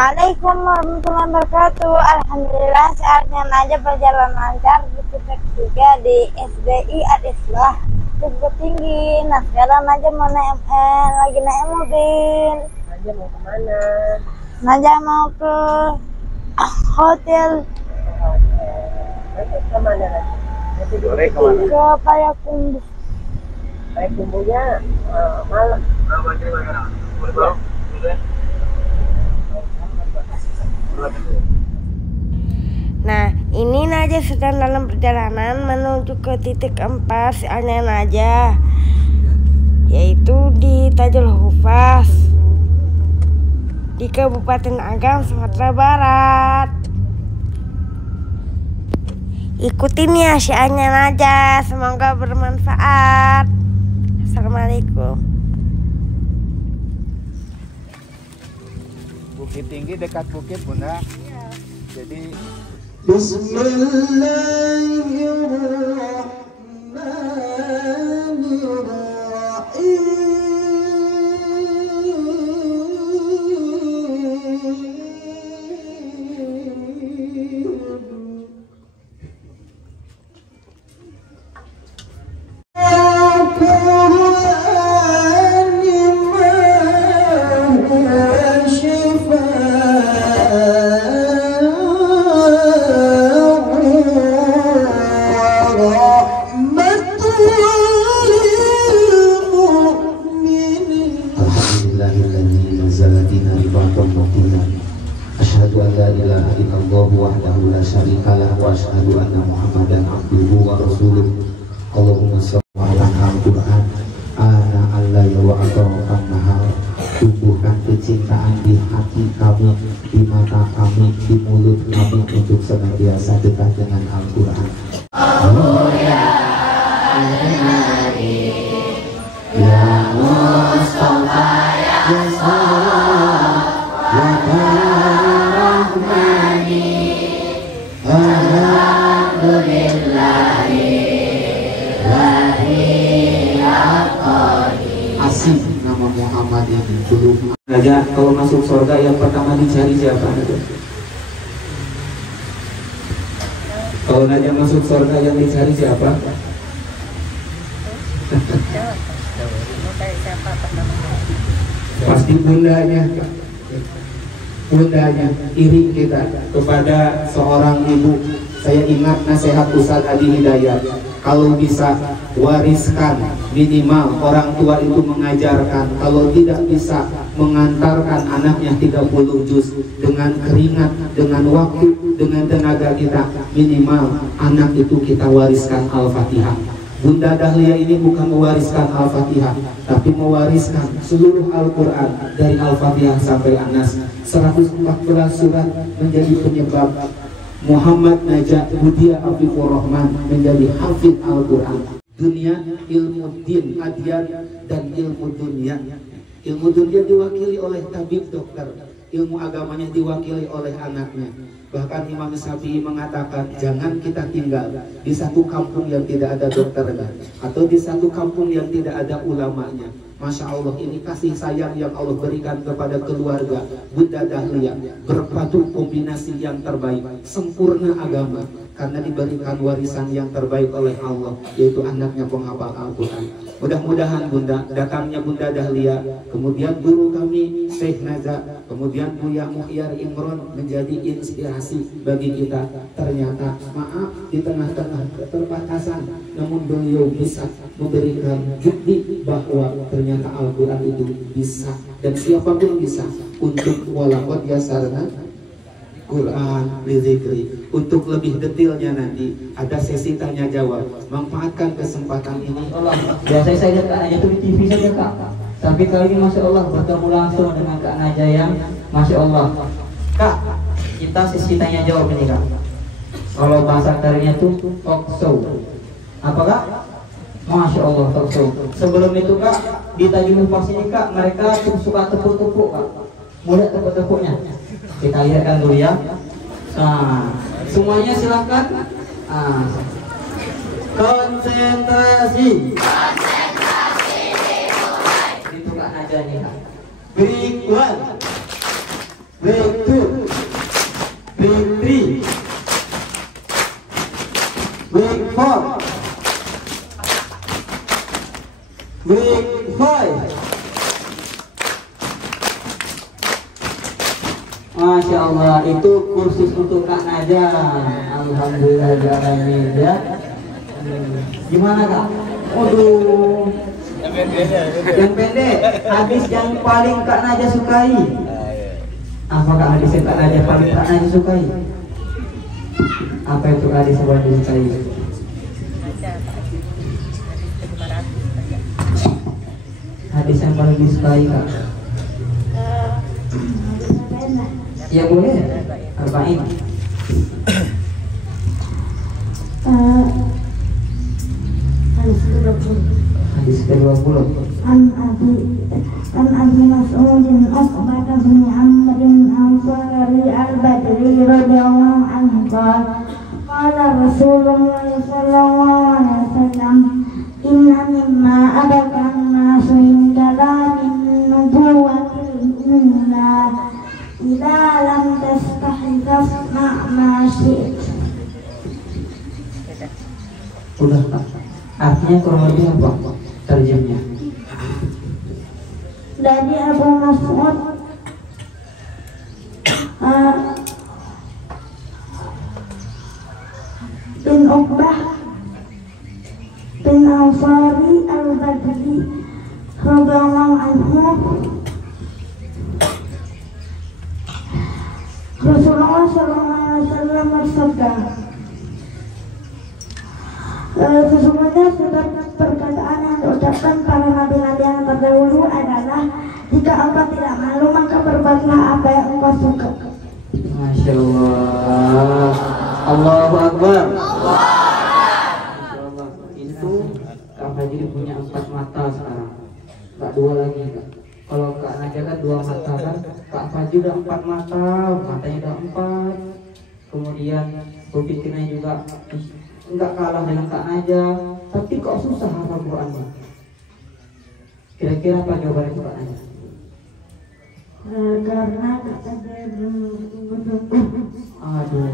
Assalamualaikum warahmatullahi wabarakatuh. Alhamdulillah saatnya aja berjalan lancar di kita ketiga di SDI Al-Islah Bukit Tinggi. Nah sekarang aja mau lagi naik mobil. Naja mau kemana? Naja mau ke hotel. Nanti kemana lagi? Nanti Sore kemana? Ke Payakumbuh. Payakumbuhnya malam. Nah, ini Naja sedang dalam perjalanan menuju ke titik keempat sialnya Naja, yaitu di Tajul Hufaz di Kabupaten Agam, Sumatera Barat. Ikutin ya sialnya Naja, semoga bermanfaat. Assalamualaikum. Bukit Tinggi dekat bukit Bunda. Iya. Jadi Asyhadu an la ilaha illallah wahdahu la syarikalah wa asyhadu anna Muhammadan abduhu wa rasuluh. Allahumma shalli ala Al-Qur'an ana al-laila wa atrafan nahar. Tumbuhkan kecintaan di hati kami, di mata kami, di mulut kami untuk senantiasa dekat dengan Al-Qur'an. Ya Mustafa ya Salam ya Rahmani alhamdulillahi asif nama Muhammad yang dulu. Raja, kalau masuk surga yang pertama dicari siapa? Kalau Naja masuk surga yang dicari siapa? Pasti bundanya. Bundanya iri kita kepada seorang ibu. Saya ingat nasihat Ustaz Adi Hidayat, kalau bisa wariskan, minimal orang tua itu mengajarkan, kalau tidak bisa mengantarkan anaknya 30 juz dengan keringat, dengan waktu, dengan tenaga kita, minimal anak itu kita wariskan Al-Fatihah. Bunda Dahlia ini bukan mewariskan Al-Fatihah, tapi mewariskan seluruh Al-Quran dari Al-Fatihah sampai Anas. 114 surat menjadi penyebab Muhammad Najat Budia Afifur Rahman menjadi hafid Al-Quran. Dunia, ilmu din, adian, dan ilmu dunia. Ilmu dunia diwakili oleh tabib dokter, ilmu agamanya diwakili oleh anaknya. Bahkan Imam Syafi'i mengatakan jangan kita tinggal di satu kampung yang tidak ada dokternya, atau di satu kampung yang tidak ada ulamanya. Masya Allah, ini kasih sayang yang Allah berikan kepada keluarga Bunda Dahlia, berpadu kombinasi yang terbaik, sempurna agama, karena diberikan warisan yang terbaik oleh Allah, yaitu anaknya penghafal Al-Quran. Mudah-mudahan Bunda, datangnya Bunda Dahlia, kemudian guru kami Syekh Naza, kemudian Buya Muhyar Imron menjadi inspirasi bagi kita. Ternyata maaf di tengah-tengah keterbatasan, namun beliau bisa memberikan bukti bahwa ternyata Al-Quran itu bisa, dan siapapun bisa. Untuk walaqad yasarna Quran lidzikri. Untuk lebih detailnya nanti ada sesi tanya jawab. Manfaatkan kesempatan ini. Biasanya saya lihat Kak Naja itu di TV saja Kak, tapi kali ini Masya Allah bertemu langsung dengan Kak Naja yang Masya Allah. Kak, kita sesi tanya jawab ini Kak. Kalau bahasa kerennya itu talk show. Apa Kak? Masya Allah, talk show. Sebelum itu Kak, di Tajul Hufaz ini Kak, mereka suka tepuk-tepuk Kak. Mulai tepuk-tepuknya. Kita lihatkan dulu ya. Nah, semuanya silahkan. Konsentrasi. Itu Kak Naja nih Kak. Break one, break two. Masya Allah, itu kursus untuk Kak Naja. Alhamdulillah ya. Gimana Kak? Waduh, yang pendek. Hadis yang paling Kak Naja sukai. Apakah hadis yang Kak Naja paling Kak Naja sukai? Apa itu hadis yang paling disukai? Hadis yang paling disukai Kak? Ya boleh, arba'in. Hadis ke-20. An Abi Mas'udin Uqbah bin Amr Ansari al-Badri radhiyallahu anhu qala Rasulullah sallallahu alaihi wasallam inna mimma abakan nasu indala min nubuwatil ula idza lam tastahi fasma' ma syi'ta. Udah Kak. Artinya kurang lebih apa terjemahnya? Dari Abu Mas'ud bin Uqbah bin Ansari al-Badri radhiyallahu anhu, Rasulullah sallallahu alaihi wasallam bersabda, sesungguhnya sudah perkataan yang diucapkan para nabi-nabi yang terdahulu adalah jika engkau tidak malu maka berbuatlah apa yang engkau suka. Masya Allah. Allahu Akbar. Masya Allah. Itu Kak Fajri punya 4 mata sekarang, Kak 2 lagi Kak. Kalau Kak Naja kan 2 mata kan, Kak Fajri udah 4 mata, matanya udah 4. Kemudian berpikirnya juga enggak kalah dengan Kak Naja, tapi kok susah hafal Quran. Kira-kira apa jawaban itu Kak Naja? Karena kata dia Aduh,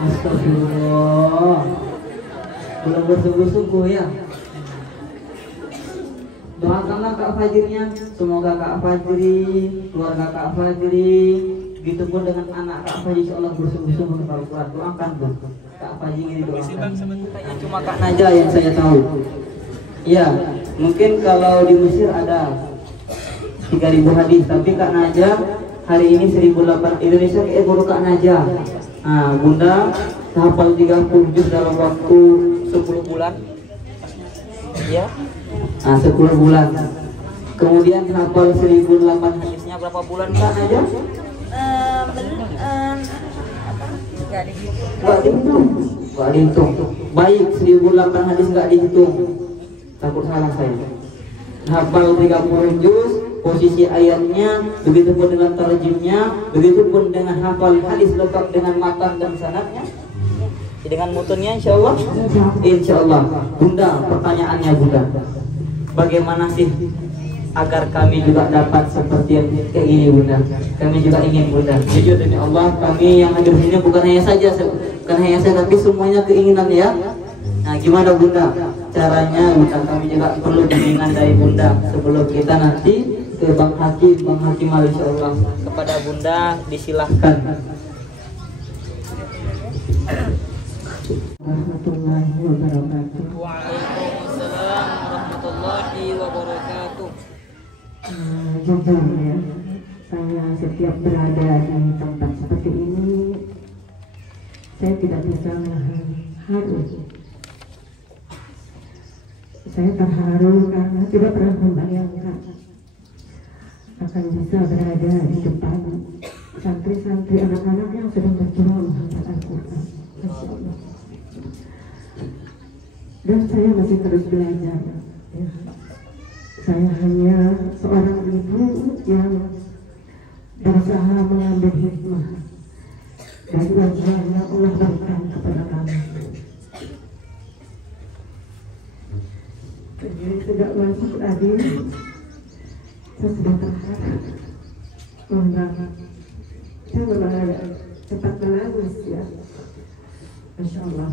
astagfirullah, belum bersungguh-sungguh ya. Doakanlah Kak Fajrinya, semoga Kak Fajri, keluarga Kak Fajri, begitu pun dengan anak Kak Fajri, insyaallah bersungguh-sungguh hafal Quran. Doakan Bang, Kak Fajri ini doakan. Cuma Kak Naja yang saya tahu. Ya, mungkin kalau di Mesir ada 3000 hadis, tapi Kak Naja hari ini 1008 Indonesia kayak guru Kak Naja. Nah, Bunda hafal 30 juz dalam waktu 10 bulan. Ya. Nah, 10 bulan. Kemudian hafal 1008 hadisnya berapa bulan Kak Naja? Nggak dihitung. Baik, 1008 hadis nggak dihitung. Takut salah saya. Hafal 30 juz, posisi ayatnya, begitu pun dengan tarjimnya, begitu pun dengan hafal hadis lengkap dengan matan dan sanadnya, dengan mutunnya, insyaallah. Insyaallah. Bunda, pertanyaannya Bunda, bagaimana sih agar kami juga dapat seperti yang kayak gini Bunda? Kami juga ingin Bunda. Jujur demi Allah, kami yang hadir sini bukan hanya saya, tapi semuanya keinginan ya. Nah, gimana Bunda caranya? Bunda, kami juga perlu bimbingan dari Bunda sebelum kita nanti ke Bang Hakim insyaallah. Kepada Bunda disilahkan. Warahmatullahi wabarakatuh. Waalaikumsalam warahmatullahi wabarakatuh. Jujur ya, saya setiap berada di tempat seperti ini, saya tidak bisa menahan haru. Saya terharu karena tidak pernah membayangkan akan bisa berada di depan santri-santri anak-anak yang sedang berjuang menghafal Al-Quran. Masya Allah. Dan saya masih terus belajar ya. Saya hanya seorang ibu yang berusaha mengambil hikmah dari wajah yang Allah berikan kepada kami. Jadi sejak masuk tadi saya sudah terharu. Saya memang cepat menangis ya. Masya Allah.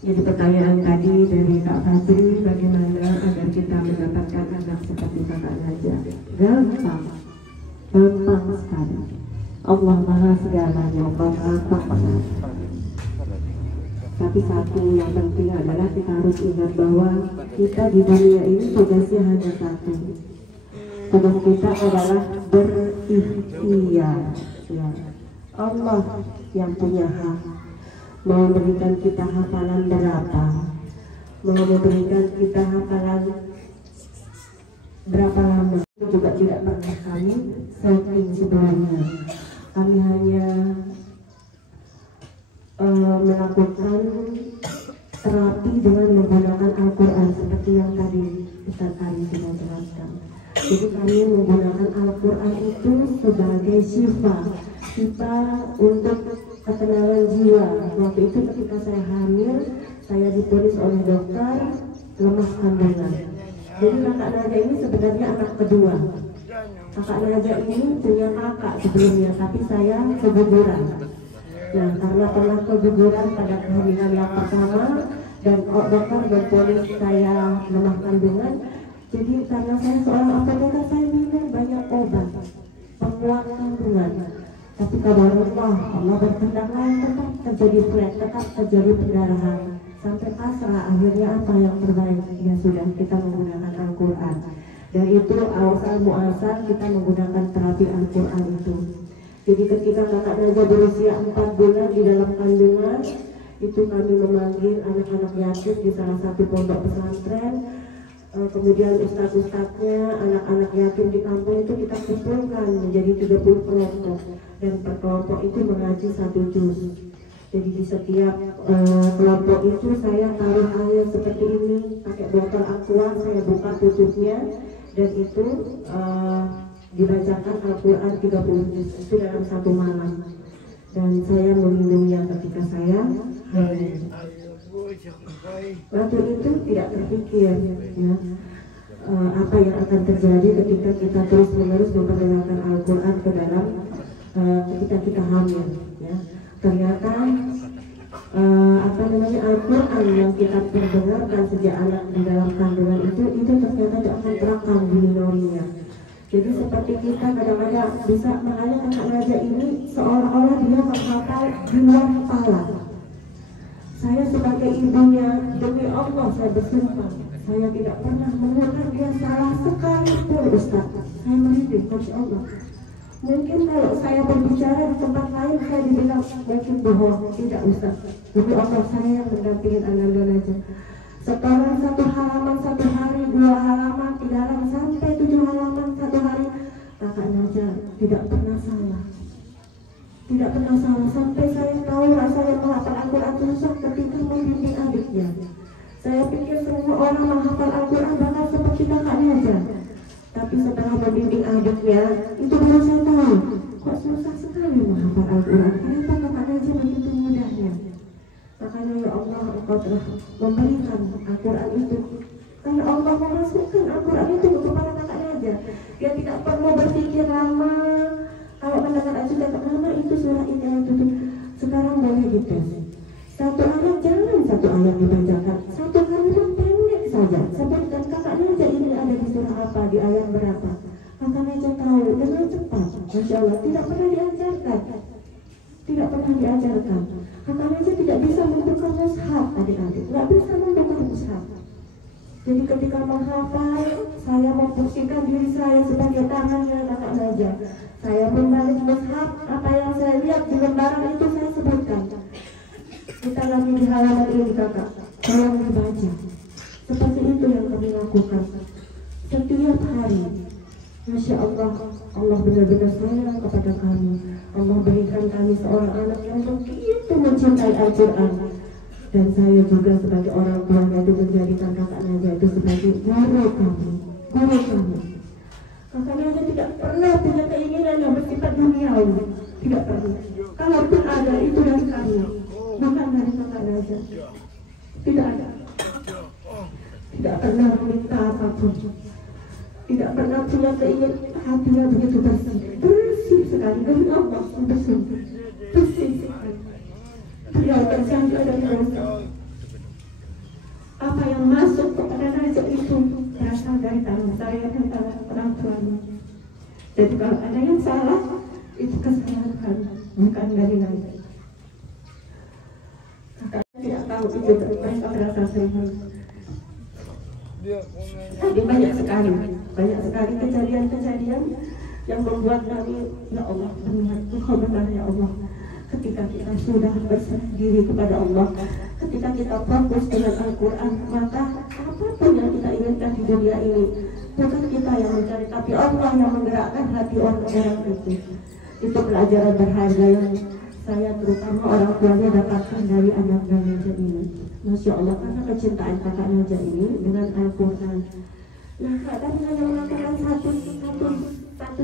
Jadi pertanyaan tadi dari Kak Fajri, bagaimana agar kita mendapatkan anak seperti Kakak Naja? Gampang. gampang sekali. Allah Maha segalanya, Allah Maha pengasih. Tapi satu yang penting adalah kita harus ingat bahwa kita di dunia ini tugasnya hanya satu. Tugas kita adalah berikhtiar. Ya. Allah yang punya hak mau memberikan kita hafalan berapa, mau memberikan kita hafalan berapa lama, itu juga tidak pernah kami setting sebelumnya. Kami hanya melakukan terapi dengan menggunakan Al-Quran seperti yang tadi Ustaz Ari sudah jelaskan. Jadi kami menggunakan Al-Quran itu sebagai syifa kita untuk ketenangan jiwa. Waktu itu ketika saya hamil, saya diponis oleh dokter lemah kandungan. Jadi kakak Naja ini sebenarnya anak kedua. Kakak Naja ini punya kakak sebelumnya, tapi saya keguguran. Nah, karena pernah keguguran pada kehamilan yang pertama dan dokter memponis saya lemah kandungan, jadi karena saya seorang apoteker, saya minum banyak obat penguat kandungan. Tapi kabar Allah berkehendak lain, tetap terjadi flat, tetap terjadi pendarahan sampai pasrah. Akhirnya apa yang terbaik? Ya sudah, kita menggunakan Al-Quran. Dan itu awal muasal kita menggunakan terapi Al-Quran itu. Jadi ketika kakak Naja berusia 4 bulan di dalam kandungan, itu kami memanggil anak-anak yatim di salah satu pondok pesantren. Kemudian ustadz-ustadznya, anak-anak yatim di kampung itu kita kumpulkan menjadi 30 kelompok, dan per kelompok itu mengaji 1 juz. Jadi di setiap kelompok itu saya taruh air seperti ini, pakai botol aqua, saya buka tutupnya, dan itu dibacakan Al-Quran 30 juz itu dalam 1 malam. Dan saya meminumnya ketika saya hamil. Waktu itu tidak terpikir ya, apa yang akan terjadi ketika kita terus menerus memperkenalkan Al-Quran ke dalam ketika kita hamil ya. Ternyata Al-Quran yang kita perdengarkan sejak anak di dalam kandungan itu ternyata tidak akan terekam di memorinya. Jadi seperti kita kadang-kadang bisa, makanya kakak Naja ini seolah-olah dia menghafal di luar kepala. Saya sebagai ibunya, demi Allah saya bersumpah, saya tidak pernah mengulang dia salah sekalipun Ustaz. Saya merinding, Masya Allah. Mungkin kalau saya berbicara di tempat lain saya dibilang mungkin bohong, tidak Ustaz. Demi Allah saya yang mendampingin Ananda Naja. Sekarang 1 halaman 1 hari, 2 halaman, 3 halaman, sampai 7 halaman 1 hari, kakak Naja tidak pernah salah. Tidak pernah salah, sampai saya tahu rasanya menghafal Al-Quran susah ketika membimbing adiknya. Saya pikir semua orang menghafal Al-Quran bakal seperti kakak Naja. Tapi setelah membimbing adiknya, itu baru saya tahu, kok susah sekali menghafal Al-Quran. Kenapa kakak Naja begitu mudahnya? Makanya ya Allah, Engkau telah memberikan Al-Quran itu. Karena Allah memasukkan Al-Quran itu kepada kakak Naja. Dia tidak perlu berpikir lama. Kalau mendengar aja lama itu surah ini yang tutup. Sekarang boleh dites. 1 ayat jangan 1 ayat dibacakan. 1 kalimat pendek saja. Sebutkan kakak Naja ini ada di surah apa, di ayat berapa. Kakak Naja tahu dengan cepat. Masya Allah, tidak pernah diajarkan. Tidak pernah diajarkan. Kakak Naja tidak bisa membuka mushaf adik-adik. Tidak bisa membuka mushaf. Jadi ketika menghafal, saya memposisikan diri saya sebagai tangannya kakak Naja. Saya membalik mushaf, apa yang saya lihat di lembaran itu saya sebutkan. Kita lagi di halaman ini kakak, tolong dibaca. Seperti itu yang kami lakukan setiap hari. Masya Allah, Allah benar-benar sayang kepada kami. Allah berikan kami seorang anak yang begitu mencintai Al-Quran. Dan saya juga sebagai orang tuanya itu menjadikan kakak Naja itu sebagai guru kami, guru kami. Kakak Naja tidak pernah punya keinginan yang bersifat duniawi, tidak pernah. Kalaupun ada, itu dari kami, bukan dari kakak Naja. Tidak ada. Tidak pernah minta apapun. Tidak pernah punya keinginan, hatinya begitu bersih, bersih sekali dari Allah, bersih sekali. Beliau berjanji dari dosa. Apa yang masuk kepada Naja itu berasal dari tangan saya dan tangan orang tuanya. Jadi kalau ada yang salah, itu kesalahan, bukan dari Nabi. Kakak tidak tahu itu, tapi mereka merasa senang. Jadi banyak sekali kejadian-kejadian yang membuat kami, ya Allah, benar, Engkau benar ya Allah. Ketika kita sudah berserah diri kepada Allah, ketika kita fokus dengan Al-Quran, maka apapun yang kita inginkan di dunia ini, bukan kita yang mencari, tapi Allah yang menggerakkan hati orang-orang itu. Itu pelajaran berharga yang saya terutama orang tuanya dapatkan dari anak Naja ini. Masya Allah, karena kecintaan kakak Naja ini dengan Al-Quran. Nah, kakak hanya melakukan satu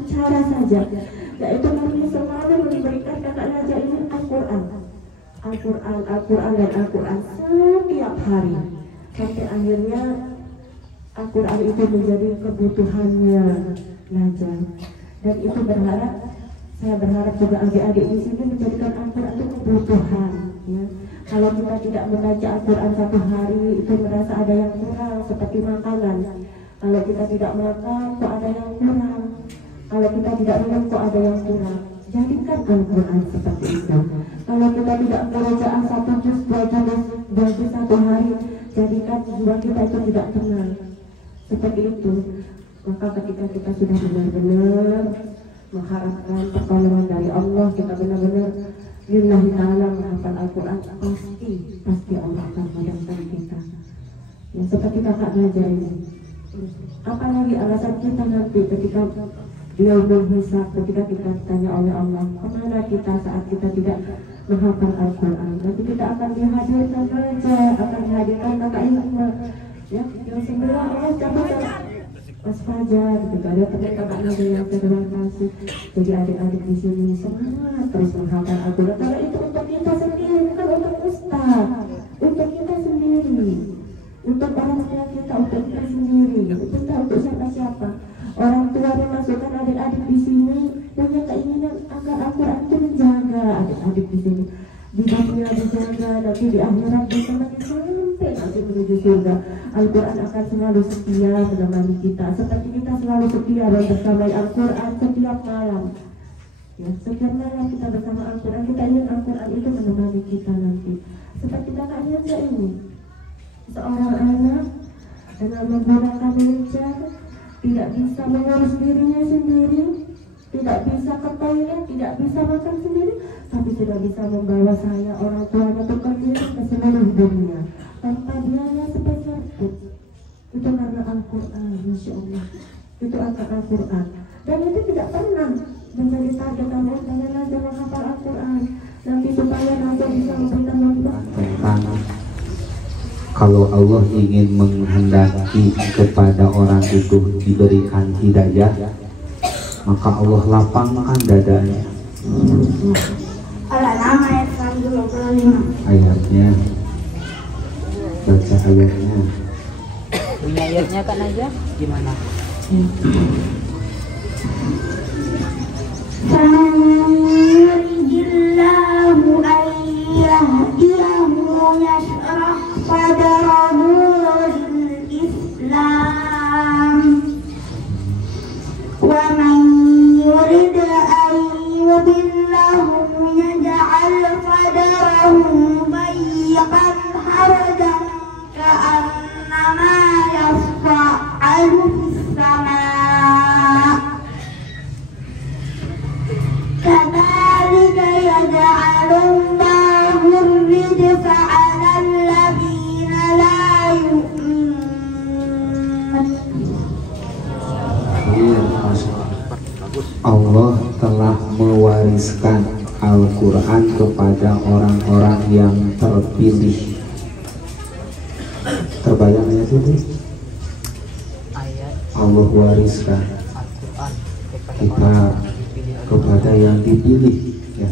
cara saja, yaitu kami selalu memberikan kakak Naja ini Al-Quran dan Al-Quran setiap hari, sampai akhirnya Al-Quran itu menjadi kebutuhannya Naja. Dan itu saya berharap juga adik-adik di sini menjadikan Al-Quran itu kebutuhan, ya. Kalau kita tidak membaca Al-Quran satu hari, itu merasa ada yang kurang, seperti makanan. Kalau kita tidak makan, kok ada yang kurang. Kalau kita tidak minum, kok ada yang kurang. Jadikan Al-Quran seperti itu. Kalau kita tidak membaca satu juz, dua juz satu hari, jadikan jiwa kita itu tidak tenang. Seperti itu. Maka ketika kita sudah benar-benar mengharapkan pertolongan dari Allah, kita benar-benar lillahi ta'ala menghafal Al-Quran, pasti Allah akan menyertai kita. Ya, seperti kakak Naja ini. Apalagi alasan kita nanti ketika yaumul hisab, ketika kita ditanya oleh Allah, kemana kita saat kita tidak menghafal Al-Quran? Nanti kita akan dihadirkan Naja, akan dihadirkan kakak Ilma, ya, yang semua Allah cabut pas fajar, gitu. Ada teman kakak Naja yang terima kasih. Jadi adik-adik di sini semangat terus menghafal Al-Quran. Karena itu untuk kita sendiri, bukan untuk ustaz, untuk kita sendiri, untuk orang tua kita, untuk kita sendiri, bukan untuk siapa-siapa. Orang tua memasukkan adik-adik di sini punya keinginan agar Al-Quran itu menjaga adik-adik di sini. Di dunia dijaga, nanti di akhirat ditemani sampai nanti menuju surga. Al-Quran akan selalu setia menemani kita, seperti kita selalu setia bersama Al-Quran setiap malam. Ya, setiap malam kita bersama Al-Quran, kita ingin Al-Quran itu menemani kita nanti. Seperti kakaknya Naja ini, seorang anak dengan menggunakan wheelchair, tidak bisa mengurus dirinya sendiri, tidak bisa ke toilet, tidak bisa makan sendiri, tapi sudah bisa membawa saya orang tuanya bekerja ke seluruh dunia tanpa biaya sepeser pun. Itu karena Al-Quran, Masya Allah. Itu angkat Al-Quran. Dan itu tidak pernah menjadi target Allah dengan Naja menghafal Al-Quran. Nanti supaya Naja bisa memberikan manfaat. Kalau Allah ingin menghendaki kepada orang itu diberikan hidayah, maka Allah lapangkan dadanya. Al-An'am ayat 125. Ayatnya, baca ayatnya. Punya ayatnya kan aja gimana? Yuridillahu an yahdiyahu yashrah sadrahu lil Islam wa man yurid an yudillahu yaj'al sadrahu dayyqan harajan ka'annama yas'adu fis sama' kadzalika yaj'alullahu ar-rijsa 'alal ladzina la yu'minun. Allah telah mewariskan Al-Quran kepada orang-orang yang terpilih. Terbayang ya itu? Allah wariskan kita kepada yang dipilih, ya,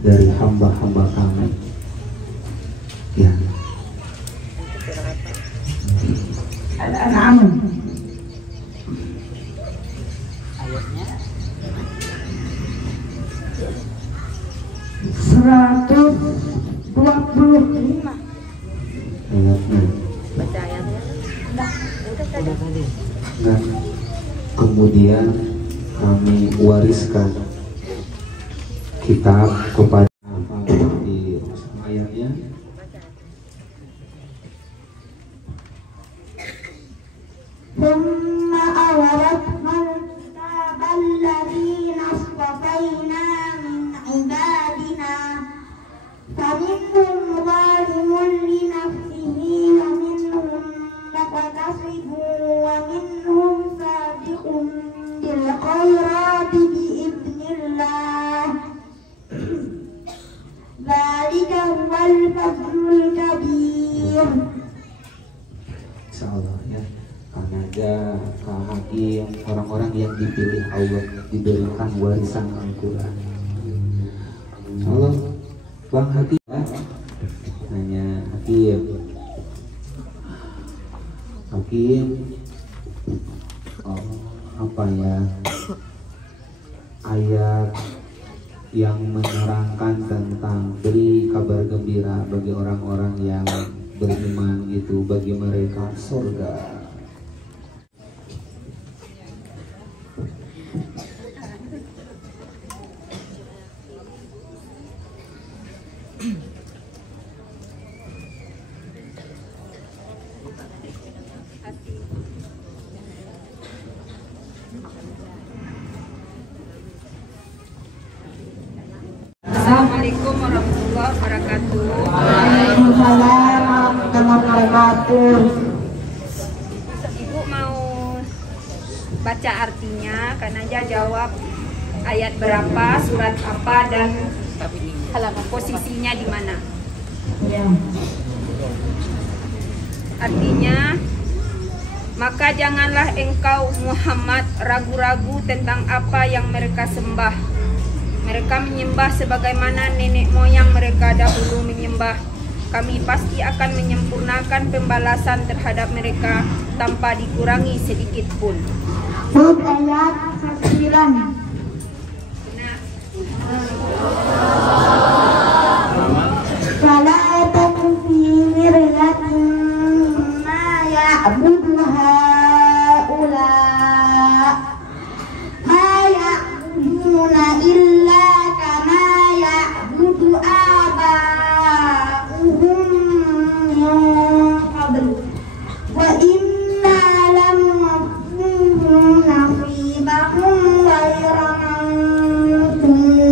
dari hamba-hamba kami, ya. Al-An'am Ayatnya 125. Ayatnya. baca ayatnya. Nah, kemudian kami wariskan kitab kepada di ayatnya. ثم أورثنا الكتاب الذين اصطفينا من عبادنا فمنهم ظالم لنفسه ومنهم مقتصد ومنهم سابق بالخيرات بإذن الله ذلك هو الفضل الكبير. Insyaallah ya, karena ada hakim orang-orang yang dipilih Allah diberikan warisan Al-Quran. Insyaallah Bang Hakim ya, hanya Hakim apa ya, ayat yang menerangkan tentang beri kabar gembira bagi orang-orang yang beriman, itu bagi mereka surga. Assalamualaikum warahmatullahi wabarakatuh. Waalaikumsalam warahmatullahi wabarakatuh. Ibu mau baca artinya, karena aja jawab ayat berapa, surat apa, dan posisinya di mana. Artinya, maka janganlah engkau Muhammad ragu-ragu tentang apa yang mereka sembah. Mereka menyembah sebagaimana nenek moyang mereka dahulu menyembah. Kami pasti akan menyempurnakan pembalasan terhadap mereka tanpa dikurangi sedikit pun. Hud ayat 9. Fala taku fi miryatin mimma ya'budu haula ma ya'buduna illa kama ya'budu aba'uhum min qabl wa inna lam nafsuhum nasibahum ghayra manqus.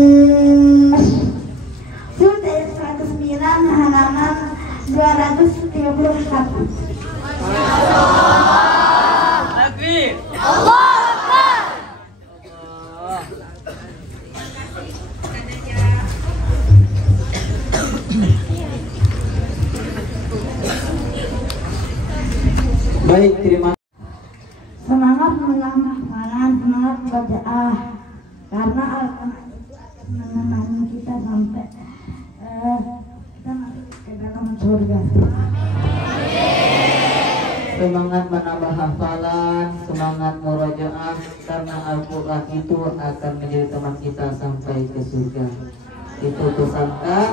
Surat 109 halaman 231. Baik, terima kasih. Semangat menambah hafalan, semangat bacaan, karena Al-Quran itu akan menemani kita sampai kita masuk ke dalam surga. Semangat menambah hafalan, semangat murojaah, karena Al-Quran itu akan menjadi teman kita sampai ke surga. Itu pesan Kak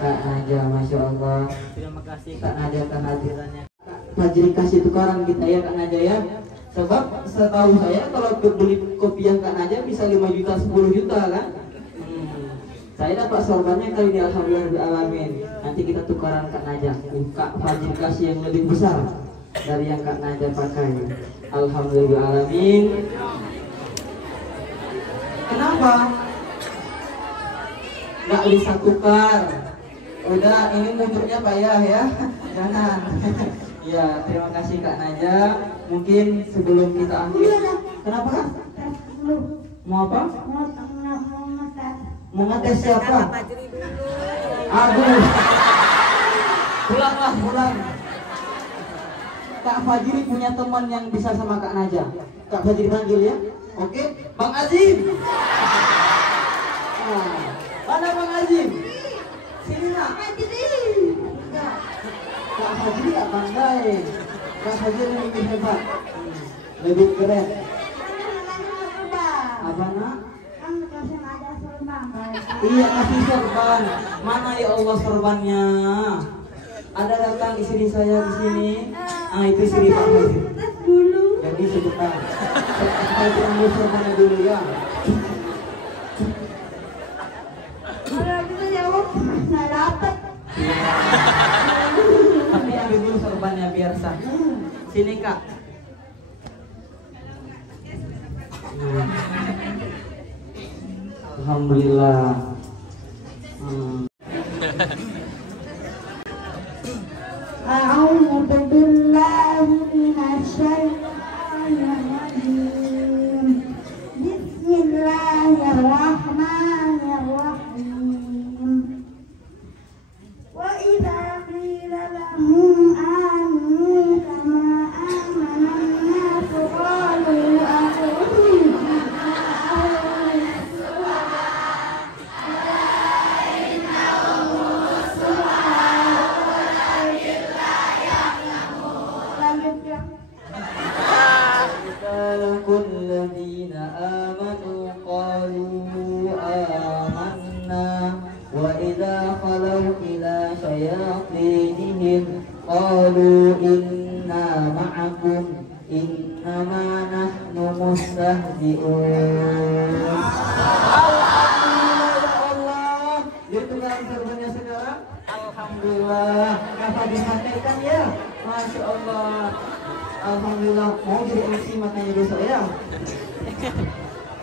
Naja, Masya Allah. Terima kasih Kak Naja karena hadirannya. Fajri kasih tukaran kita ya Kak Naja ya. Sebab setahu saya kalau beli kopiah Kak Naja bisa 5 juta 10 juta kan. Saya dapat sorbannya kali ini, alhamdulillahirrahmanirrahim. Nanti kita tukaran Kak Naja. Kak Fajri kasih yang lebih besar dari yang Kak Naja pakai. Alhamdulillahirrahmanirrahim. Kenapa? Nggak bisa tukar. Udah, ini munculnya payah ya. Jangan. Ya, terima kasih Kak Naja. Mungkin sebelum kita ambil, kenapa Kak? Mau apa? Mau ngetes siapa? Aduh. Pulanglah, pulang. Kak Fajri punya teman yang bisa sama Kak Naja. Kak Fajri panggil ya. Oke, Bang Azim. Nah, mana Bang Azim? Sini nak. Kak Fajri gak pandai. Kak Fajri lebih hebat, lebih keren. Apa nak? Iya, kasih sorban. Mana ya Allah sorbannya? Ada datang istri saya di sini. Ah, itu istri Pak Fajri. jadi sebentar. Saya tunggu sorbannya dulu ya. Kalau bisa jawab nggak dapat. Tapi ambil dulu sorbannya biar sah. Sini Kak. Alhamdulillah. A'udzu billahi minasyaitonir rajim. Bismillahirrahmanirrahim. Wa idza qila lahum aminu kama amana an-nas qalu الذين آمنوا قالوا آمنا وإذا خلوا إلى شياطينهم قالوا إنا معكم إنما نحن مستهزئون. Alhamdulillah, itu kan sorbannya sekarang. Alhamdulillah, apa disampaikan ya? Masya Allah. Alhamdulillah, mau jadi MC makanya besok ya.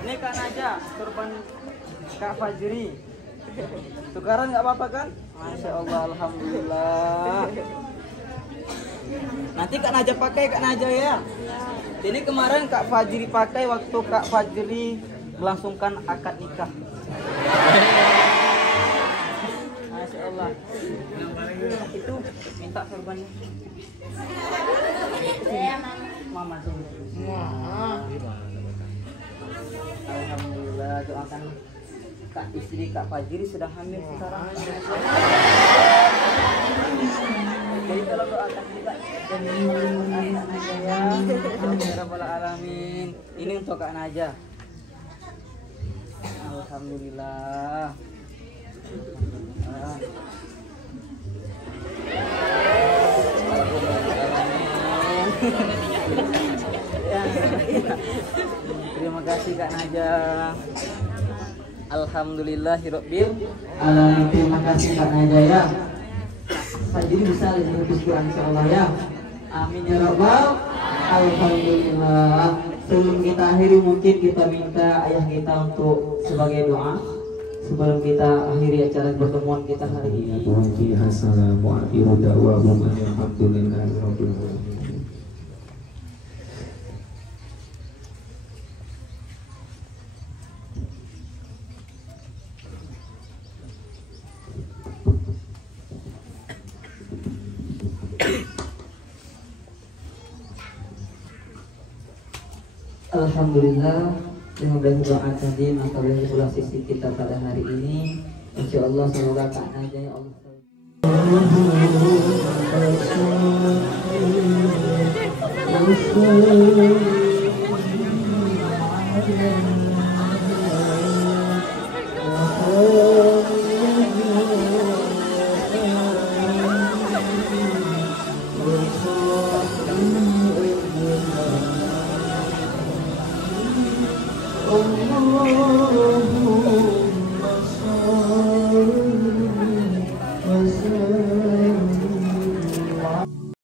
Ini Kak Naja, sorban Kak Fajri. Tukaran nggak apa-apa kan? Masya Allah, alhamdulillah. Nanti Kak Naja pakai Kak Naja ya. Ini kemarin Kak Fajri pakai waktu Kak Fajri melangsungkan akad nikah. Masya Allah. Itu minta sorbannya. Mama sini. Alhamdulillah, doakan Kak istri Kak Fajri sedang hamil sekarang. Jadi kalau doakan juga dan anak Naja ya. Amin rabbal alamin. Ini untuk Kak Naja. Alhamdulillah. Terima kasih Kak Naja. Alhamdulillahirabbil alamin. Terima kasih Kak Naja ya. Fajri bisa lebih Quran insyaallah ya. Amin ya rabbal. Alhamdulillah. Sebelum kita akhiri mungkin kita minta ayah kita untuk sebagai doa sebelum kita akhiri acara pertemuan kita hari ini. Assalamualaikum warahmatullahi wabarakatuh. Alhamdulillah, dengan doa tadi maka boleh sisi kita pada hari ini. Insya Allah semoga Kak Naja ya Allah.